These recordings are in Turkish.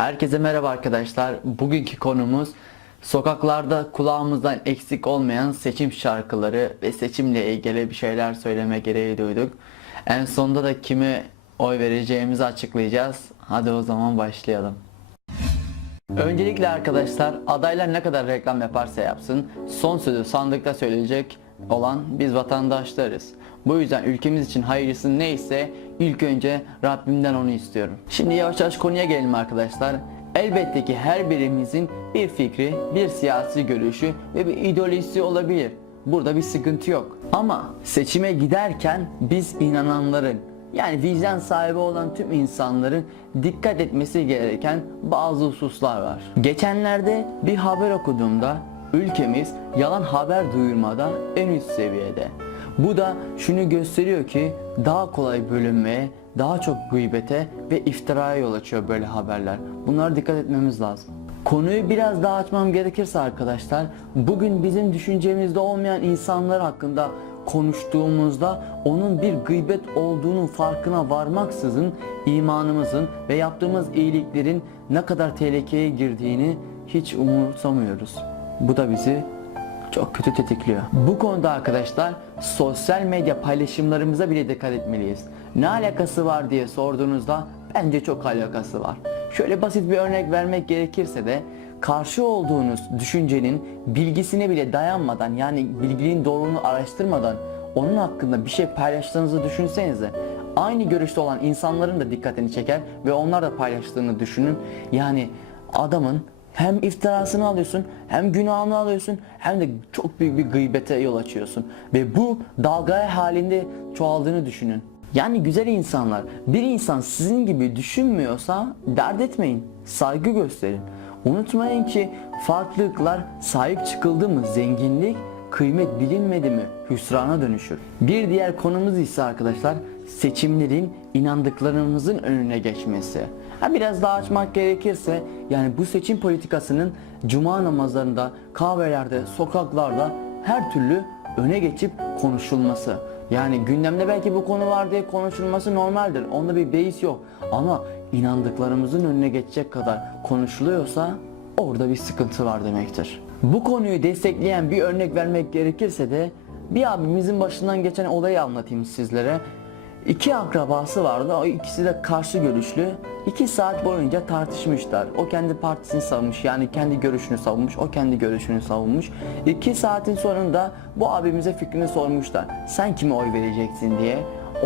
Herkese merhaba arkadaşlar. Bugünkü konumuz sokaklarda kulağımızdan eksik olmayan seçim şarkıları ve seçimle ilgili bir şeyler söyleme gereği duyduk. En sonunda da kime oy vereceğimizi açıklayacağız. Hadi o zaman başlayalım. Öncelikle arkadaşlar adaylar ne kadar reklam yaparsa yapsın son sözü sandıkta söyleyecek olan biz vatandaşlarız. Bu yüzden ülkemiz için hayırlısı neyse ilk önce Rabbimden onu istiyorum. Şimdi yavaş yavaş konuya gelelim arkadaşlar. Elbette ki her birimizin bir fikri, bir siyasi görüşü ve bir ideolojisi olabilir. Burada bir sıkıntı yok. Ama seçime giderken biz inananların yani vicdan sahibi olan tüm insanların dikkat etmesi gereken bazı hususlar var. Geçenlerde bir haber okuduğumda ülkemiz yalan haber duyurmada en üst seviyede. Bu da şunu gösteriyor ki daha kolay bölünmeye, daha çok gıybete ve iftiraya yol açıyor böyle haberler. Bunlara dikkat etmemiz lazım. Konuyu biraz daha açmam gerekirse arkadaşlar, bugün bizim düşüncemizde olmayan insanlar hakkında konuştuğumuzda onun bir gıybet olduğunun farkına varmaksızın imanımızın ve yaptığımız iyiliklerin ne kadar tehlikeye girdiğini hiç umursamıyoruz. Bu da bizi çok kötü tetikliyor. Bu konuda arkadaşlar sosyal medya paylaşımlarımıza bile dikkat etmeliyiz. Ne alakası var diye sorduğunuzda bence çok alakası var. Şöyle basit bir örnek vermek gerekirse de karşı olduğunuz düşüncenin bilgisine bile dayanmadan yani bilginin doğruluğunu araştırmadan onun hakkında bir şey paylaştığınızı düşünsenize. Aynı görüşte olan insanların da dikkatini çeker ve onlar da paylaştığını düşünün. Yani adamın hem iftirasını alıyorsun, hem günahını alıyorsun, hem de çok büyük bir gıybete yol açıyorsun. Ve bu dalga halinde çoğaldığını düşünün. Yani güzel insanlar, bir insan sizin gibi düşünmüyorsa dert etmeyin, saygı gösterin. Unutmayın ki farklılıklar sahip çıkıldı mı zenginlik, kıymet bilinmedi mi hüsrana dönüşür. Bir diğer konumuz ise arkadaşlar seçimlerin inandıklarımızın önüne geçmesi. Ha biraz daha açmak gerekirse yani bu seçim politikasının cuma namazlarında, kahvelerde, sokaklarda her türlü öne geçip konuşulması. Yani gündemde belki bu konu var diye konuşulması normaldir. Onda bir beis yok. Ama inandıklarımızın önüne geçecek kadar konuşuluyorsa orada bir sıkıntı var demektir. Bu konuyu destekleyen bir örnek vermek gerekirse de bir abimizin başından geçen olayı anlatayım sizlere. İki akrabası vardı. O ikisi de karşı görüşlü. İki saat boyunca tartışmışlar. O kendi partisini savunmuş. Yani kendi görüşünü savunmuş. O kendi görüşünü savunmuş. İki saatin sonunda bu abimize fikrini sormuşlar. Sen kime oy vereceksin diye.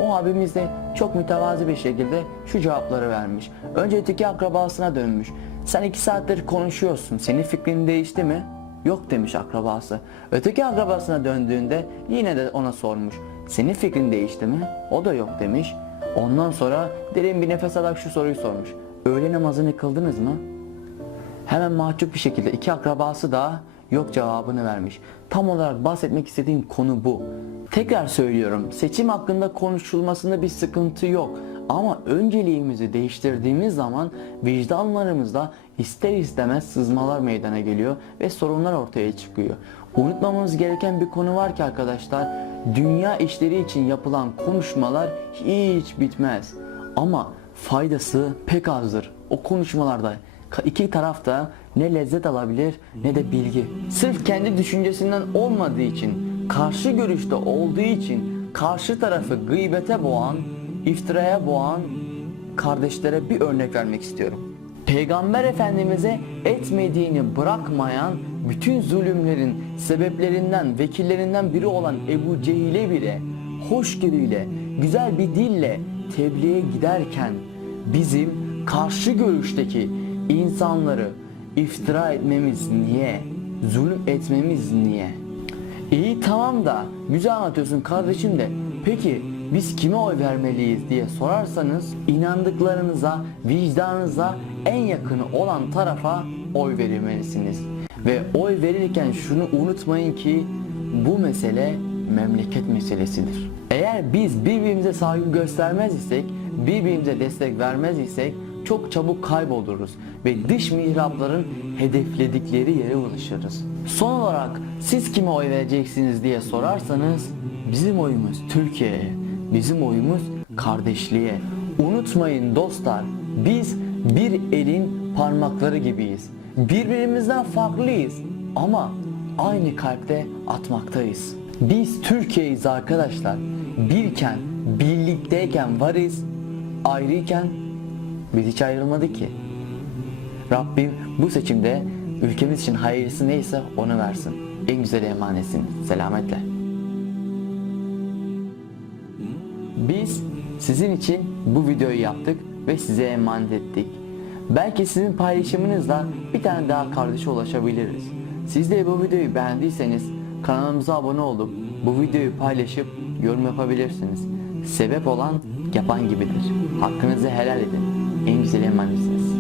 O abimiz de çok mütevazi bir şekilde şu cevapları vermiş. Önce öteki akrabasına dönmüş. Sen iki saattir konuşuyorsun. Senin fikrin değişti mi? Yok demiş akrabası. Öteki akrabasına döndüğünde yine de ona sormuş. Senin fikrin değişti mi? O da yok demiş. Ondan sonra derin bir nefes alarak şu soruyu sormuş. Öğle namazını kıldınız mı? Hemen mahcup bir şekilde iki akrabası da yok cevabını vermiş. Tam olarak bahsetmek istediğim konu bu. Tekrar söylüyorum seçim hakkında konuşulmasında bir sıkıntı yok. Ama önceliğimizi değiştirdiğimiz zaman vicdanlarımızda ister istemez sızmalar meydana geliyor ve sorunlar ortaya çıkıyor. Unutmamamız gereken bir konu var ki arkadaşlar, dünya işleri için yapılan konuşmalar hiç bitmez. Ama faydası pek azdır. O konuşmalarda iki tarafta ne lezzet alabilir ne de bilgi. Sırf kendi düşüncesinden olmadığı için, karşı görüşte olduğu için karşı tarafı gıybete boğan, iftiraya boğan kardeşlere bir örnek vermek istiyorum. Peygamber Efendimiz'e etmediğini bırakmayan bütün zulümlerin sebeplerinden, vekillerinden biri olan Ebu Cehil'e bile hoşgörüyle, güzel bir dille tebliğe giderken bizim karşı görüşteki insanları iftira etmemiz niye? Zulüm etmemiz niye? İyi tamam da güzel anlatıyorsun kardeşim de peki biz kime oy vermeliyiz diye sorarsanız inandıklarınıza, vicdanınıza en yakını olan tarafa oy vermelisiniz. Ve oy verirken şunu unutmayın ki bu mesele memleket meselesidir. Eğer biz birbirimize saygı göstermez isek, birbirimize destek vermez isek çok çabuk kayboluruz ve dış mihrapların hedefledikleri yere ulaşırız. Son olarak siz kime oy vereceksiniz diye sorarsanız bizim oyumuz Türkiye'ye, bizim oyumuz kardeşliğe. Unutmayın dostlar biz bir elin parmakları gibiyiz. Birbirimizden farklıyız ama aynı kalpte atmaktayız. Biz Türkiye'yiz arkadaşlar. Birken, birlikteyken varız, ayrıyken biz hiç ayrılmadık ki. Rabbim bu seçimde ülkemiz için hayırlısı neyse onu versin. En güzel emanetsin. Selametle. Biz sizin için bu videoyu yaptık ve size emanet ettik. Belki sizin paylaşımınızla bir tane daha kardeşe ulaşabiliriz. Siz de bu videoyu beğendiyseniz kanalımıza abone olup bu videoyu paylaşıp yorum yapabilirsiniz. Sebep olan yapan gibidir. Hakkınızı helal edin. En güzel emanetsiniz.